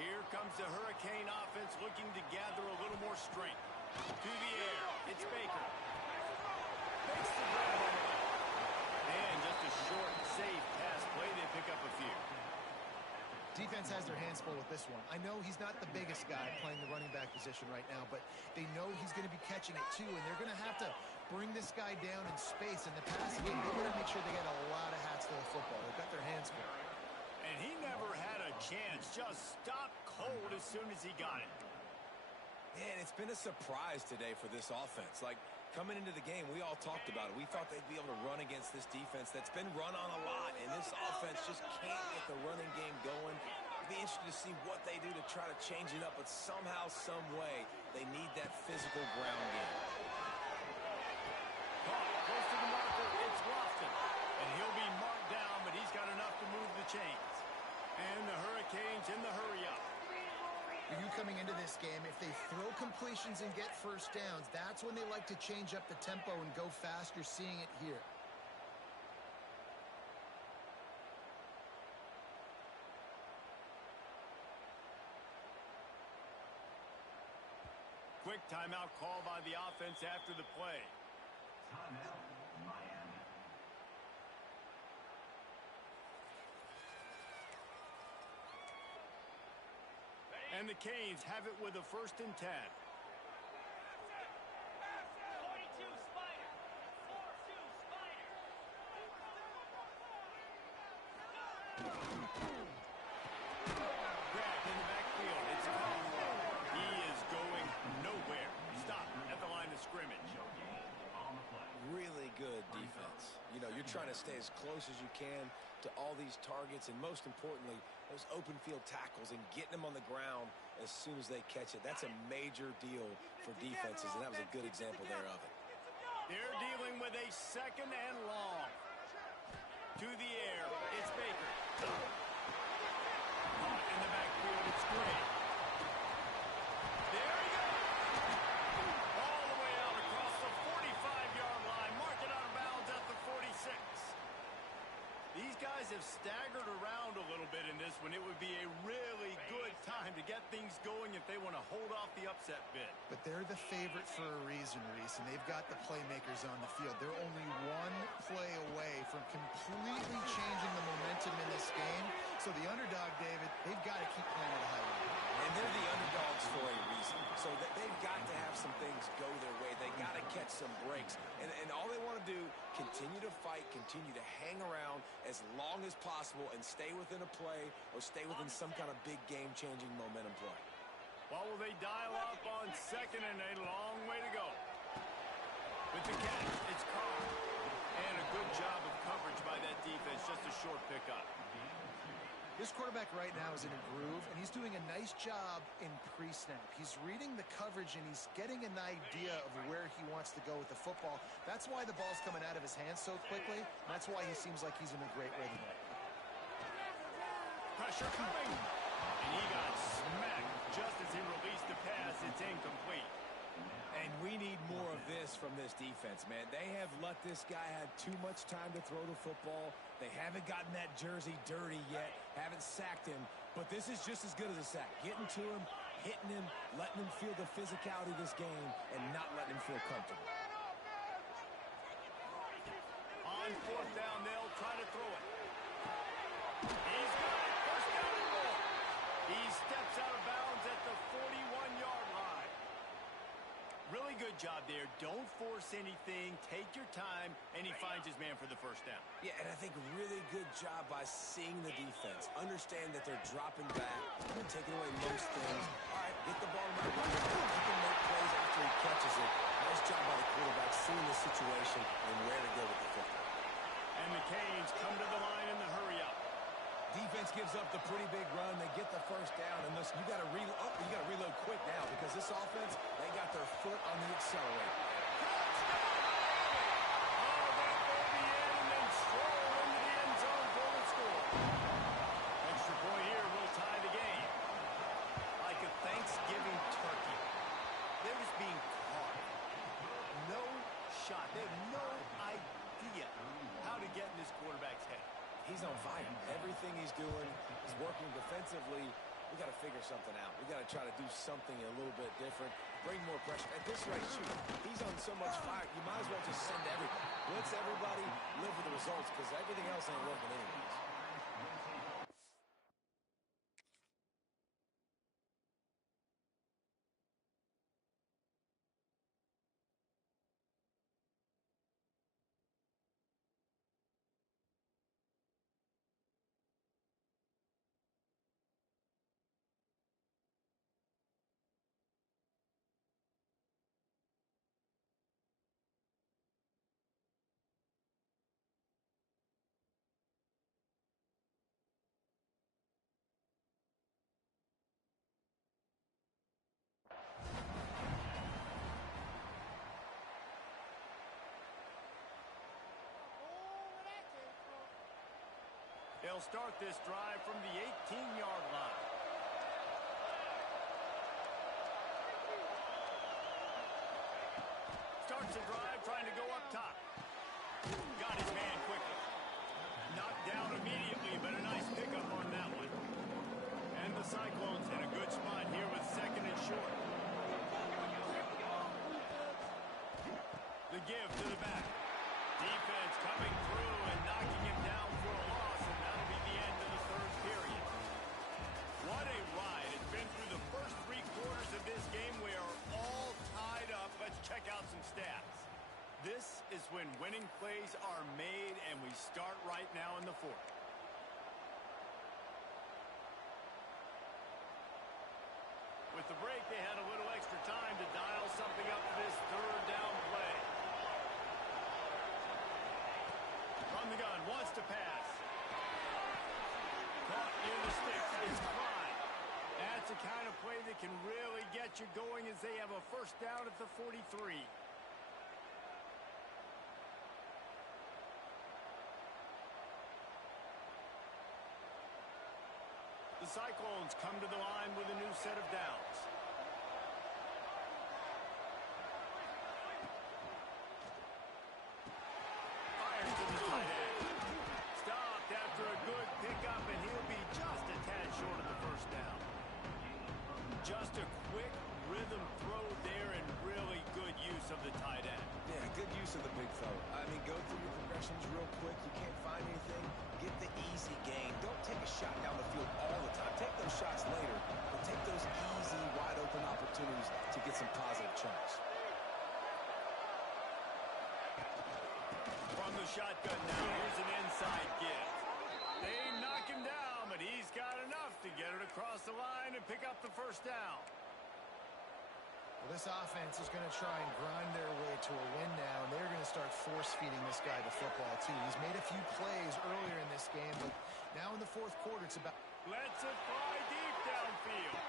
Here comes the Hurricane offense looking to gather a little more strength. To the air, it's Baker. Makes the grab on the left. And just a short, safe pass play. They pick up a few. Defense has their hands full with this one. I know he's not the biggest guy playing the running back position right now, but they know he's going to be catching it too, and they're going to have to bring this guy down in space. In the passing game, they're going to make sure they get a lot of hats to the football. They've got their hands full. And he never had a chance. Just stopped cold as soon as he got it. Man, it's been a surprise today for this offense. Like, coming into the game, we all talked about it. We thought they'd be able to run against this defense that's been run on a lot, and this offense just can't get the running game going. It'd be interesting to see what they do to try to change it up, but somehow, some way, they need that physical ground game. Close to the marker, it's Lofton. And he'll be marked down, but he's got enough to move the chains. And the Hurricanes in the hurry-up. For you coming into this game, if they throw completions and get first downs, that's when they like to change up the tempo and go fast. You're seeing it here. Quick timeout call by the offense after the play. Timeout, Miami. And the Canes have it with a 1st and 10. 42 Spider. 4-2 Spider. Grabbed in the backfield. It's Conklin. He is going nowhere. Stop at the line of scrimmage. Really good defense. You know, you're trying to stay as close as you can to all these targets, and most importantly, those open field tackles and getting them on the ground as soon as they catch it. That's a major deal for defenses, and that was a good example there of it. They're dealing with a 2nd and long. To the air, it's Baker. Caught in the backfield, it's Gray. There he goes. All the way out across the 45-yard line. Mark it out of bounds at the 46. These guys have staggered around a little bit in this one. It would be a really good time to get things going if they want to hold off the upset bid. But they're the favorite for a reason, Reese, and they've got the playmakers on the field. They're only one play away from completely changing the momentum in this game. So the underdog, David, they've got to keep playing at a high level. And they're the underdogs for a reason. So that they've got to have some things go their way. They got to catch some breaks. And all they want to do, continue to fight, continue to hang around as long as possible and stay within a play or stay within some kind of big game-changing momentum play. Well, will they dial up on 2nd and a long way to go? With the catch, it's Carr. And a good job of coverage by that defense, just a short pickup. This quarterback right now is in a groove, and he's doing a nice job in pre-snap. He's reading the coverage, and he's getting an idea of where he wants to go with the football. That's why the ball's coming out of his hands so quickly. That's why he seems like he's in a great rhythm. Pressure coming. And he got smacked just as he released the pass. It's incomplete. And we need more of this from this defense, man. They have let this guy have too much time to throw the football. They haven't gotten that jersey dirty yet, haven't sacked him, but this is just as good as a sack. Getting to him, hitting him, letting him feel the physicality of this game, and not letting him feel comfortable. On 4th down, they'll try to throw it. He's got it. 1st down and more. He steps out of bounds at the 41-yard line. Really good job there. Don't force anything. Take your time, and he finds his man for the 1st down. Yeah, and I think really good job by seeing the defense. Understand that they're dropping back. They're taking away most things. All right, get the ball right. He can make plays after he catches it. Nice job by the quarterback situation and where to go with the football. And the Canes come to the line in the hurry-up. Defense gives up the pretty big run. They get the first down, and listen, you got to reload quick now because this offense, they got their foot on the accelerator. Extra point here will tie the game. Like a Thanksgiving turkey. They're just being caught. No shot. They have no idea how to get in this quarterback's head. He's on fire. Everything he's doing is working defensively. We got to figure something out. We got to try to do something a little bit different. Bring more pressure. At this rate, shoot, he's on so much fire. You might as well just send everybody. Blitz everybody, live with the results because everything else ain't working anyways. They'll start this drive from the 18-yard line. Starts the drive trying to go up top. Got his man quickly. Knocked down immediately, but a nice pickup on that one. And the Cyclones in a good spot here with second and short. The give to the back. Defense coming through and knocking him down for a loss, and that'll be the end of the third period. What a ride. It's been through the first 3 quarters of this game. We are all tied up. Let's check out some stats. This is when winning plays are made, and we start right now in the fourth. With the break, they had a little extra time to dial something up for this third down play. From the gun, wants to pass. Caught near the sticks. It's Klein. That's the kind of play that can really get you going as they have a first down at the 43. The Cyclones come to the line with a new set of downs. Fires to the tight end. Stopped after a good pickup, and he'll be just a tad short of the first down. Just a quick rhythm throw there and really good use of the tight end. Yeah, good use of the big fella. I mean, go through your progressions real quick. You can't find anything. Get the easy gain. Don't take a shot down the field all the time. Take those shots later, but take those easy, wide-open opportunities to get some positive chunks. From the shotgun now, here's an inside give. They knock him down, but he's got enough to get it across the line and pick up the first down. Well, this offense is going to try and grind their way to a win now, and they're going to start force-feeding this guy the football, too. He's made a few plays earlier in this game, but now in the fourth quarter, it's about... Lets it fly deep downfield.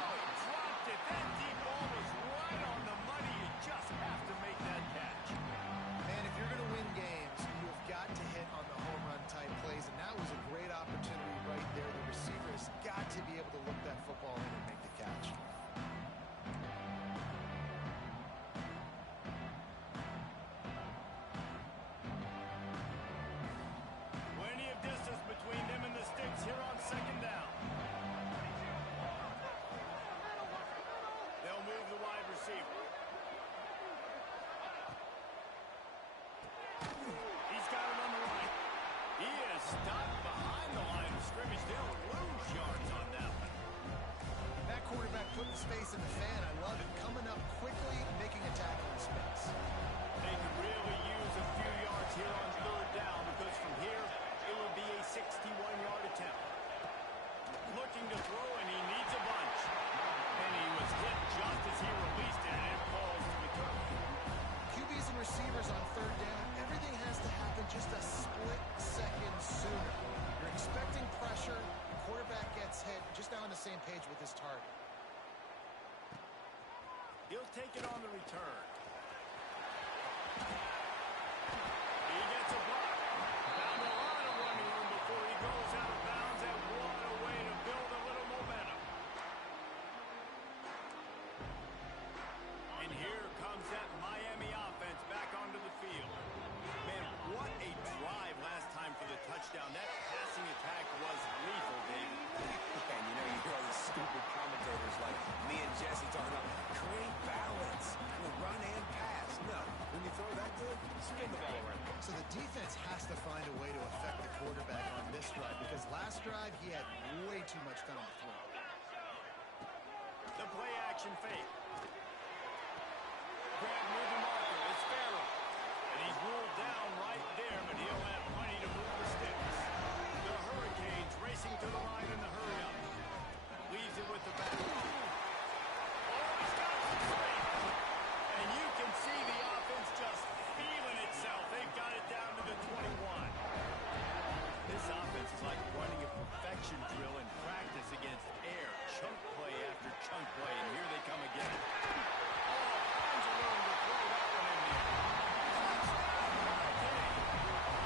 Oh, he dropped it. That deep ball was right on the money. You just have to make that catch. Man, if you're going to win games, you have got to hit on the home run type plays, and that was a great opportunity right there. The receiver has got to be able to look that football in and make the catch. Plenty of distance between them and the sticks here on second down. They'll move the wide receiver. He's got it on the right. He is stopped behind the line of scrimmage. They'll lose yards on that one. That quarterback putting space in the fan, I love it. Coming up quickly, making a tackle in space. They could really use a few yards here on third down because from here, it would be a 61-yard attempt. Looking to throw, and he needs a bunch. And he was hit just as he released it, and it falls to the turf. He'll take it on the return. He gets a block. Found a lot of running room before he goes out of bounds, and what a way to build a little momentum. And here comes that Miami offense back onto the field. Man, what a drive last time for the touchdown. That passing attack was lethal, David. And you know, you hear all these stupid commentators like me and Jesse talking about create balance, run and pass. No, when you throw that good, spin the ball around. So the defense has to find a way to affect the quarterback on this drive because last drive he had way too much time to throw. The play action fake. Grab moving marker. It's Farrell. And he's ruled down right there, but he'll have plenty to move the sticks. The Hurricanes racing to the line in the hurry-up. Leaves it with the back. Oh, he's got some strength. And you can see the offense just feeling itself. They've got it down to the 21. This offense is like running a perfection drill in practice against air. Chunk play after chunk play, and here they come again. All kinds of room to throw that one in there. Touchdown, Hurricane.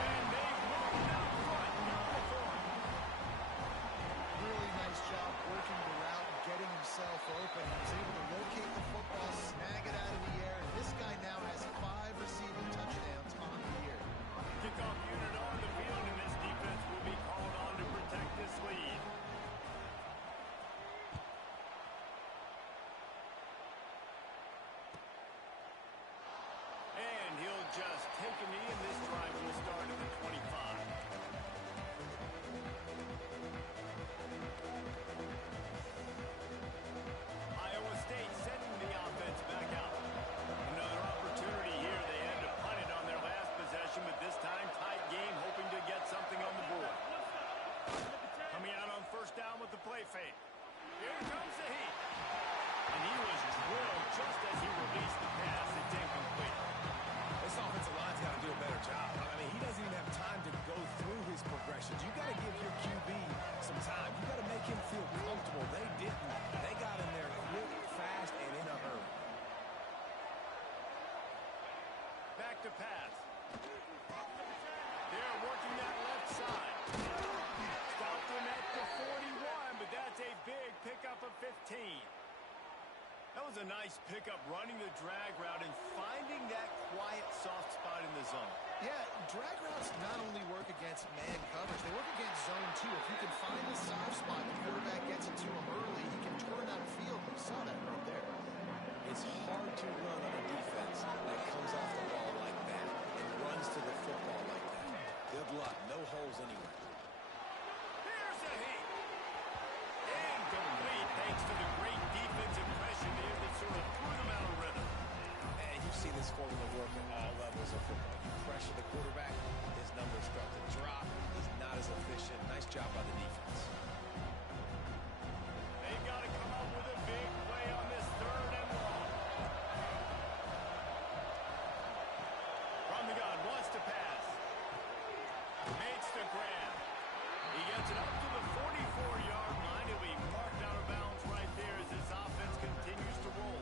And they've moved out front here on the fourth. Really nice job working the route and getting himself open. He was able to locate the football, snag it out of the air, and this guy now has 5 receiving touchdowns on the year. Kickoff unit on the field, and this defense will be called on to protect this lead. And he'll just take a knee, and this drive will start at the 25. Iowa State sending the offense back out. Another opportunity here. They had to punt it on their last possession, but this time tight game, hoping to get something on the board. Coming out on first down with the play fake. Here comes the heat. And he was drilled just as he released the pass. It's incomplete. This offensive line's got to do a better job. I mean, he doesn't even have time to go through his progressions. You got to give your QB some time. You got to make him feel comfortable. They didn't. They got in there quick, fast, and in a hurry. Back to pass. They're working that left side. Stopped him at the 41, but that's a big pickup of 15. That was a nice pickup, running the drag route and finding that quiet, soft spot in the zone. Yeah, drag routes not only work against man coverage, they work against zone too. If you can find the soft spot, the quarterback gets it to him early, he can turn upfield. You saw that right there. It's hard to run on a defense that comes off the ball like that and runs to the football like that. Good luck. No holes anywhere. Here's the heat. Incomplete, thanks to the great defensive pressure there that sort of threw them out of rhythm. And you've seen this formula work at all levels of football. You pressure the quarterback, his numbers start to drop. He's not as efficient. Nice job by the defense. They've got to come up with a big play on this third and long. From the gun, wants to pass. Makes the grab. He gets it up to the 44-yard line. He'll be marked out of bounds right there as this offense continues to roll.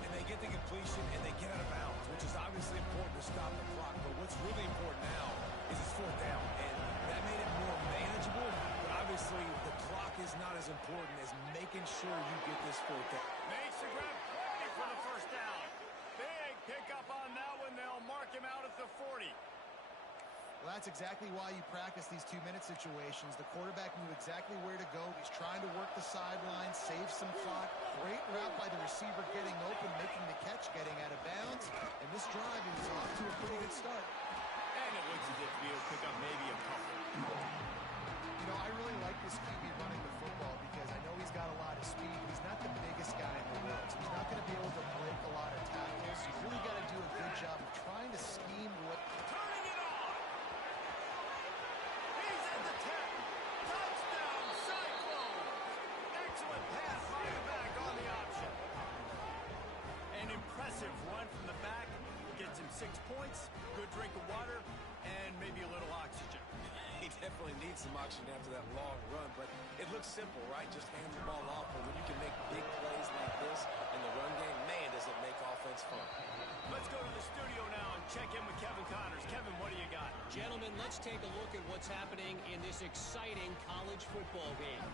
And they get the completion and they get out of bounds, which is obviously important to stop the clock. But what's really important now is it's fourth down. And that made it more manageable. But obviously the clock is not as important as making sure you get this fourth down. Makes the grab plenty for the first down. Big pickup on that one. They'll mark him out at the 40. Well, that's exactly why you practice these 2-minute situations. The quarterback knew exactly where to go. He's trying to work the sideline, save some clock. Great route by the receiver getting open, making the catch, getting out of bounds. And this drive is off to a pretty good start. And it looks as if he'll pick up maybe a couple. You know, I really like this QB running the football because I know he's got a lot of speed. He's not the biggest guy in the world, so he's not going to be able to break a lot of tackles. He's really got to do a good job of trying to scheme what... Turning it on! He's at the 10. Touchdown, Cyclones! Excellent pass by the back on the option. An impressive run from the back. Gets him 6 points, good drink of water, and maybe a little oxygen. He definitely need some oxygen after that long run, but it looks simple, right? Just hand the ball off, but when you can make big plays like this in the run game, man, does it make offense fun. Let's go to the studio now and check in with Kevin Connors. Kevin, what do you got? Gentlemen, let's take a look at what's happening in this exciting college football game.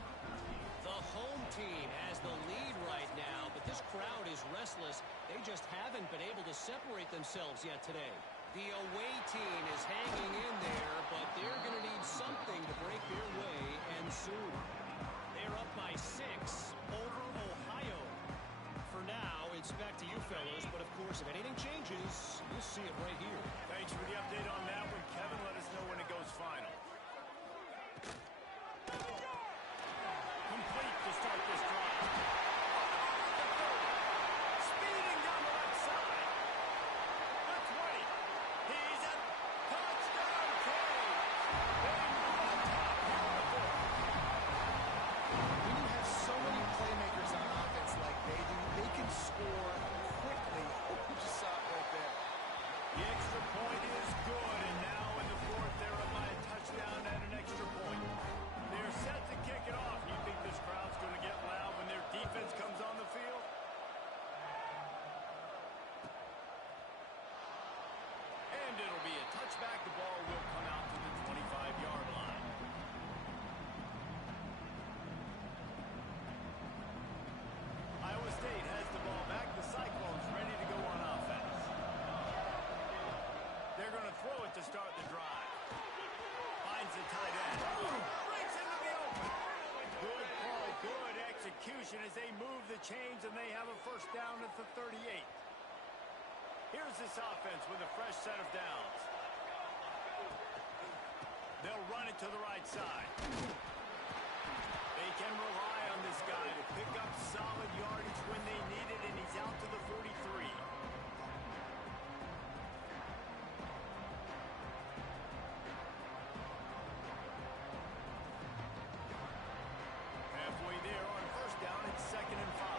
The home team has the lead right now, but this crowd is restless. They just haven't been able to separate themselves yet today. The away team is hanging in there, but they're going to need something to break their way, and soon. They're up by 6 over Ohio. For now, it's back to you fellas, but of course, if anything changes, you'll see it right here. Thanks for the update on that one, Kevin. Let us know when it goes final. Complete to start this drive. Speeding down the right side. The 20. He's a touchdown Canes. They move on top here in the fourth. When you have so many playmakers on offense like they do, they can score quickly. You just saw it right there. The extra point is good, and now in the fourth, they're up by a touchdown and an extra point. They're set to kick it off. You think this crowd's going to get loud when their defense comes on the field? And it'll be a touchback. The ball will come out to the 25-yard line. Iowa State has the ball back. The Cyclones ready to go on offense. They're going to throw it to start the drive. Finds the tight end. Breaks into the open. Good call, good execution as they move the chains, and they have a first down at the 38. Here's this offense with a fresh set of downs. They'll run it to the right side. They can rely on this guy to pick up solid yardage when they need it, and he's out to the 43. Halfway there on first down, it's 2nd and 5.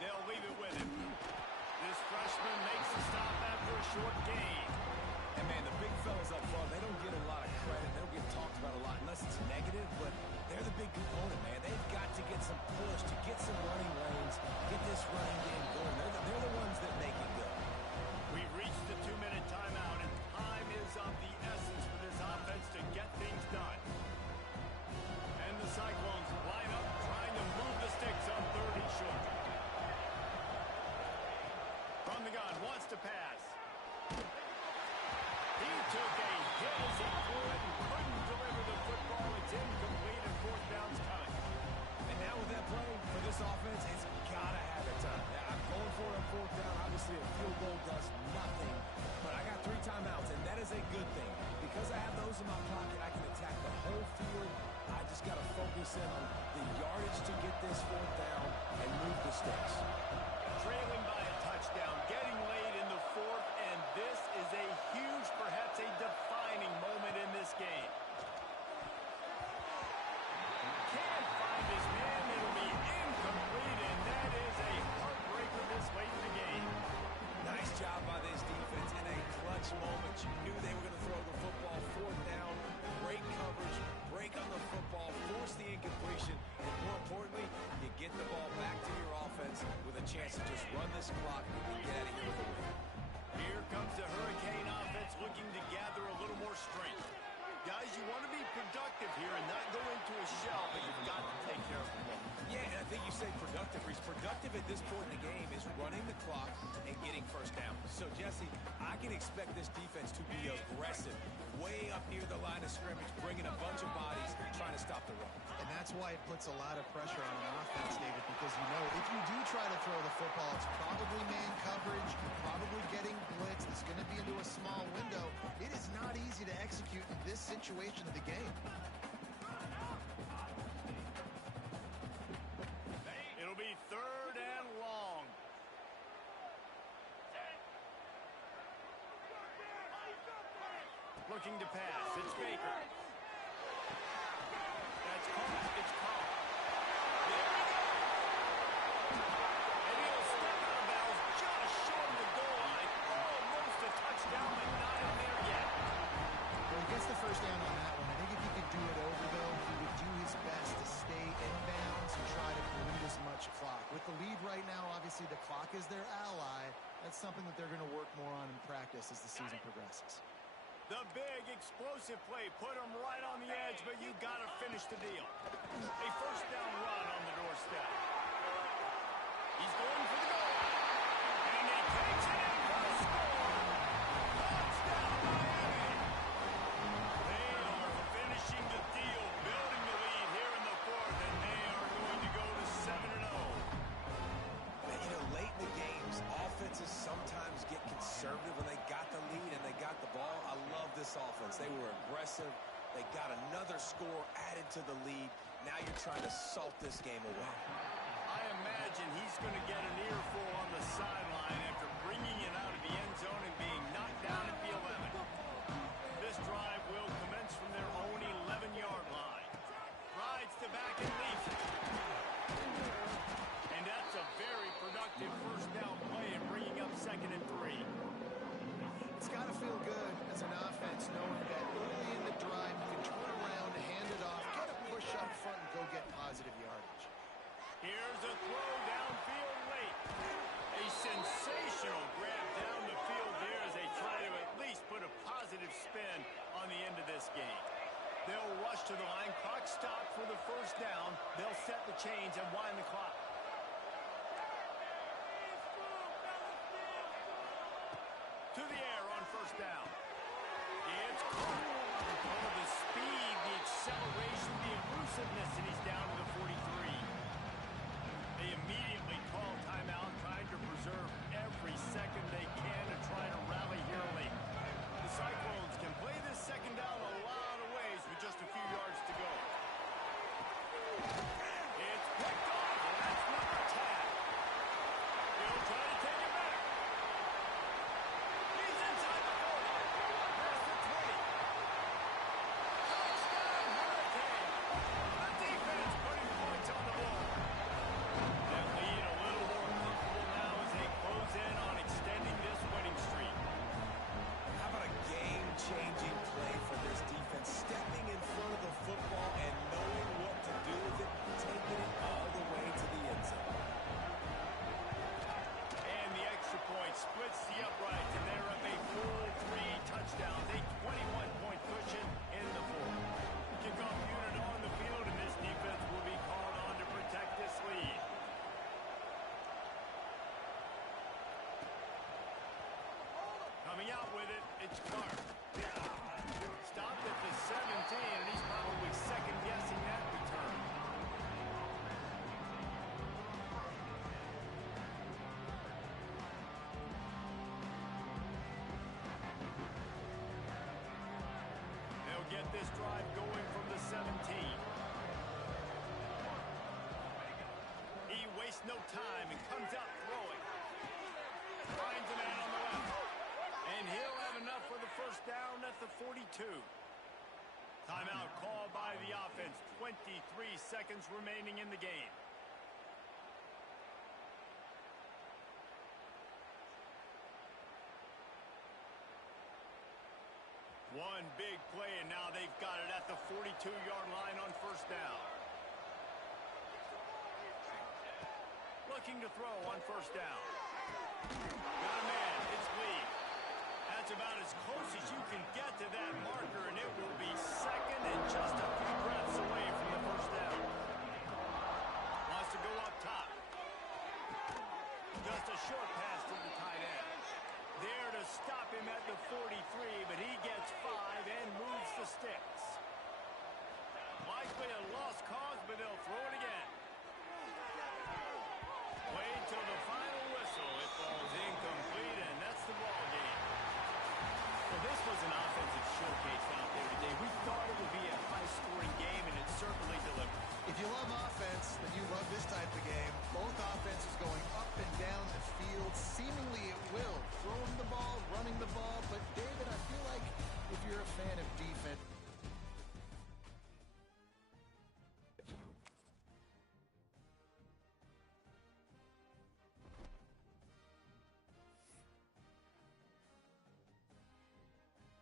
They'll leave it with him. This freshman makes the stop after a short gain. And, man, the big fellas up front, they don't get a lot of credit. They don't get talked about a lot unless it's negative, but they're the big component, man. They've got to get some push, to get some running lanes, get this running game going. They're the ones that make it go. We've reached the 2-minute timeout, and time is of the essence for this offense to get things done. And the Cyclones line up, trying to move the sticks on 3rd and short. From the gun, wants to pass. He took a hit as he threw it and couldn't deliver the football. It's incomplete, and 4th down's coming. And now with that play, for this offense, it's got to have its time. Now, I'm going for it on 4th down. Obviously, a field goal does nothing, but I got 3 timeouts, and that is a good thing. Because I have those in my pocket, I can attack the whole field. I just got to focus in on the yardage to get this 4th down and move the sticks. Trailing by a touchdown, getting late in the 4th, and this is a huge, perhaps a defining moment in this game. Can't find his man. It'll be incomplete, and that is a heartbreaker this late in the game. Nice job by this defense in a clutch moment. You knew they were going to throw the football. 4th down, great coverage, break on the football, force the incompletion, and more importantly, you get the ball back to your offense with a chance to just run this clock and get out of here with a win. Here comes the Hurricane offense looking to gather a little more strength. Guys, you want to be productive here and not go into a shell, but you've got to take care of the ball. Yeah, and I think you say productive. Reese. Productive at this point in the game is running the clock and getting first down. So, Jesse, I can expect this defense to be aggressive, way up near the line of scrimmage, bringing a bunch of bodies, trying to stop the run. And that's why it puts a lot of pressure on an offense, David, because you know if you do try to throw the football, it's probably man coverage, probably getting blitzed. It's going to be into a small window. It is not easy to execute in this situation of the game. It'll be 3rd and long. Looking to pass. It's Baker. That's caught. It's caught. There we go. And he'll step out of bounds just short of the goal quarterback is their ally. That's something that they're going to work more on in practice as the season progresses. The big explosive play put him right on the edge, but you got to finish the deal. A first down run on the doorstep. He's going for the goal. And he takes it in for a score. Touchdown, Miami. They are finishing the deal, building the lead here in the fourth, and they are going to go to 7-0. You know, late in the games, offenses sometimes get conservative when they got the lead and they got the ball. I love this offense. They were aggressive. They got another score added to the lead. Now you're trying to salt this game away. I imagine he's going to get an earful on the sideline after bringing it out of the end zone and being knocked down at the 11. This drive will commence from their own 11-yard line. Rides to back and leaves it. And that's a very productive first down play and bringing up 2nd and 3. It's got to feel good as an offense knowing that early in the drive you can turn around, hand it off, get a push up front, and go get positive yardage. Here's a throw downfield late. A sensational grab down the field there as they try to at least put a positive spin on the end of this game. They'll rush to the line. Clock stopped for the first down. They'll set the chains and wind the clock. To the air on first down. It's caught. Oh, the speed, the acceleration, the elusiveness, and he's down to the 43. They immediately call timeout, trying to preserve every second they can to try to rally here late. The Cyclones can play this second down a lot of ways with just a few yards to go. It's picked off, and that's number 10. He'll try to take it back. He's inside the 40. Past the 20. Touchdown, Hurricane. The defense putting points on the board. That lead a little more comfortable now as they close in on extending this winning streak. How about a game-changing play for this defense? Stepping in front of the football and knowing what to do with it, taking it all the way to the end zone. And the extra point splits the uprights, and they're up a full 3 touchdowns, a 21-point cushion in the fourth. Kickoff unit on the field, and this defense will be called on to protect this lead. Coming out with it, it's Clark. Stopped at the 17, and he's probably second-guessing that return. They'll get this drive going from the 17. He wastes no time and comes out throwing. Finds a man on the left. And he'll have enough for the first down at the 42. Timeout called by the offense. 23 seconds remaining in the game. One big play, and now they've got it at the 42-yard line on first down. Looking to throw on first down. Got a man. It's Lee. That's about as close as you can get to that marker, and it will be second and just a few breaths away from the first down. Wants to go up top. Just a short pass to the tight end. There to stop him at the 43, but he gets 5 and moves the sticks. Likely a lost cause, but they'll throw it again.